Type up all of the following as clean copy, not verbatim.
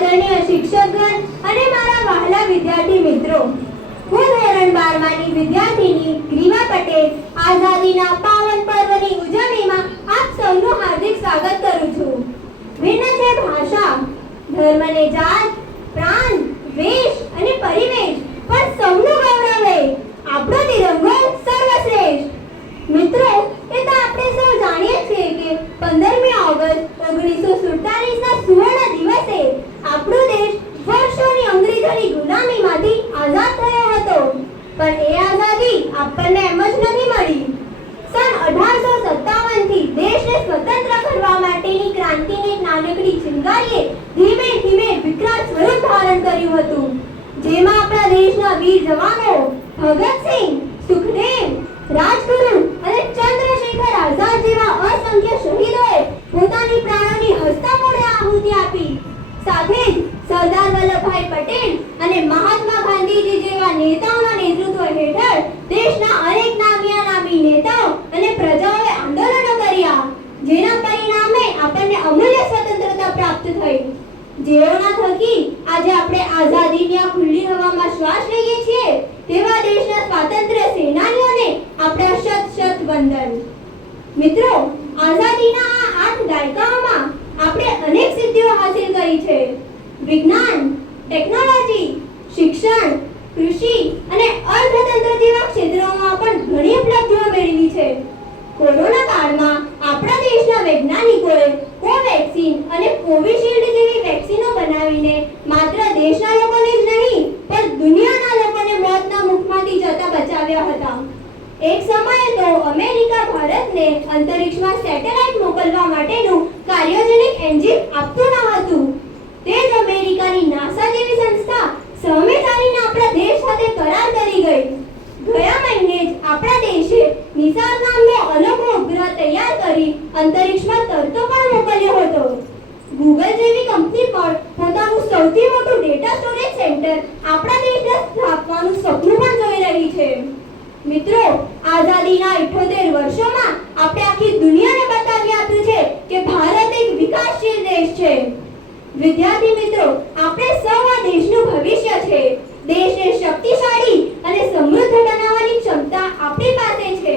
આદરણીય શિક્ષકગણ અને મારા વહાલા વિદ્યાર્થી મિત્રો, હું ધોરણ 12 માની વિદ્યાર્થીની ગ્રીવા પટેલ આઝાદીના પાવન પર્વની ઉજવણીમાં આપ સૌનું હાર્દિક સ્વાગત કરું છું. ભિન્ન છે ભાષા, ધર્મ ને જાત, પ્રાંત, વેશ અને પરિવેશ, પણ સૌનું ગૌરવ હે આપણો તિરંગો સર્વશ્રેષ્ઠ. મિત્રો, એ તો આપણે સૌ જાણીએ છીએ કે 15મી ઓગસ્ટ 1947ના સુવર્ણ દિવસે આપણો દેશ વર્ષોની અંગ્રેજોની ગુલામીમાંથી આઝાદ થયો હતો. પણ એ આઝાદી આપણને એમ જ નથી મળી. સન 1857 થી દેશને સ્વતંત્ર કરવા માટેની ક્રાંતિની એક નાનકડી ચિંગારીએ ધીમે ધીમે વિકરાળ સ્વરૂપ ધારણ કર્યું હતું, જેમાં આપણા દેશના વીર જવાનો ભગતસિંહ, સુખદેવ, રાજગુરુ અને ચંદ્રશેખર આઝાદ જેવા અસંખ્ય શહીદોએ પોતાની પ્રાણોની હસ્તમોડે આહુતિ આપી. સાથે જ સરદાર વલ્લભભાઈ પટેલ અને મહાત્મા ગાંધીજી જેવા નેતાઓના નેતૃત્વ હેઠળ દેશના અનેક નામી નેતાઓ અને પ્રજાઓએ આંદોલનો કર્યા, જેના પરિણામે આપણને અમૂલ્ય સ્વતંત્રતા પ્રાપ્ત થઈ. જેઓના થકી આજે આપણે આઝાદીની આ ખુલ્લી હવામાં શ્વાસ લઈએ છીએ, તેવા દેશના સ્વાતંત્ર્ય સેનાનીઓને આપણા શત શત વંદન. મિત્રો, આઝાદીના આ 8 દાયકાઓમાં આપણે અનેક સિદ્ધિઓ હાંસિલ કરી છે. વિજ્ઞાન, ટેકનોલોજી, શિક્ષણ, કૃષિ અને અર્થતંત્ર જેવા ક્ષેત્રોમાં પણ ઘણી ઉપલબ્ધિઓ મેળવી છે. કોરોના કાળમાં આપણા દેશના વૈજ્ઞાનિકોએ કોવેક્સિન અને કોવિશિલ્ડ જેવી વેક્સિનો બનાવીને માત્ર દેશના લોકોને જ નહીં, પણ દુનિયાના લોકોને મોતના મુખમાંથી જતા બચાવ્યા હતા. એક સમયે તો અમેરિકા ભારતને અંતરિક્ષમાં સેટેલાઇટ મોકલવા માટેનું કાર્યોજનિક એન્જિન આપતું ન હતું. તે જ અમેરિકાની નાસા જેવી સંસ્થા સામે ચાલીને આપણા દેશ સાથે કરાર કરી ગઈ. ગયા મહિને જ આપણા દેશે નિસાર નામનો અનોખો ઉપગ્રહ તૈયાર કરી અંતરિક્ષમાં તરતો પણ મોકલ્યો હતો. ગૂગલ જેવી કંપની પણ પોતાનું સૌથી મોટું ડેટા સ્ટોરેજ સેન્ટર આપણા દેશને સ્થાપવાનું સપનું પણ જોઈ રહી છે. મિત્રો, આઝાદીના 78 વર્ષોમાં આપણે આખી દુનિયાને બતાવી આપ્યું છે કે ભારત એક વિકાસશીલ દેશ છે. વિદ્યાર્થી મિત્રો, આપણે સૌ આ દેશનું ભવિષ્ય છે. દેશને શક્તિશાળી અને સમૃદ્ધ બનાવવાની ક્ષમતા આપણી પાસે છે.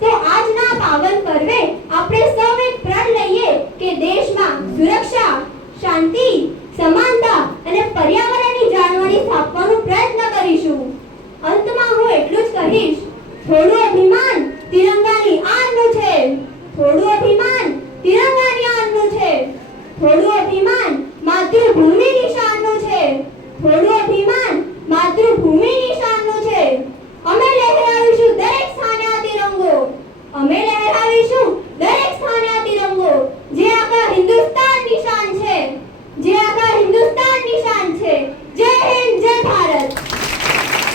તો આજના પાવન પર્વે આપણે સૌ એક પ્રણ લઈએ કે દેશમાં સુરક્ષા, શાંતિ, સમાનતા અને પર્યાવરણની જાળવણી સ્થાપવાનો પ્રયત્ન કરીશું. અંતમાં હું એટલું જ કહીશ, થોડું અભિમાન તિરંગાની આનનું છે, થોડું અભિમાન તિરંગાની આનનું છે, થોડું અભિમાન માતૃભૂમિની શાનનું છે, થોડું અભિમાન માતૃભૂમિની શાનનું છે. અમે લહેરાવીશું દરેક સ્થાને આ તિરંગો, અમે લહેરાવીશું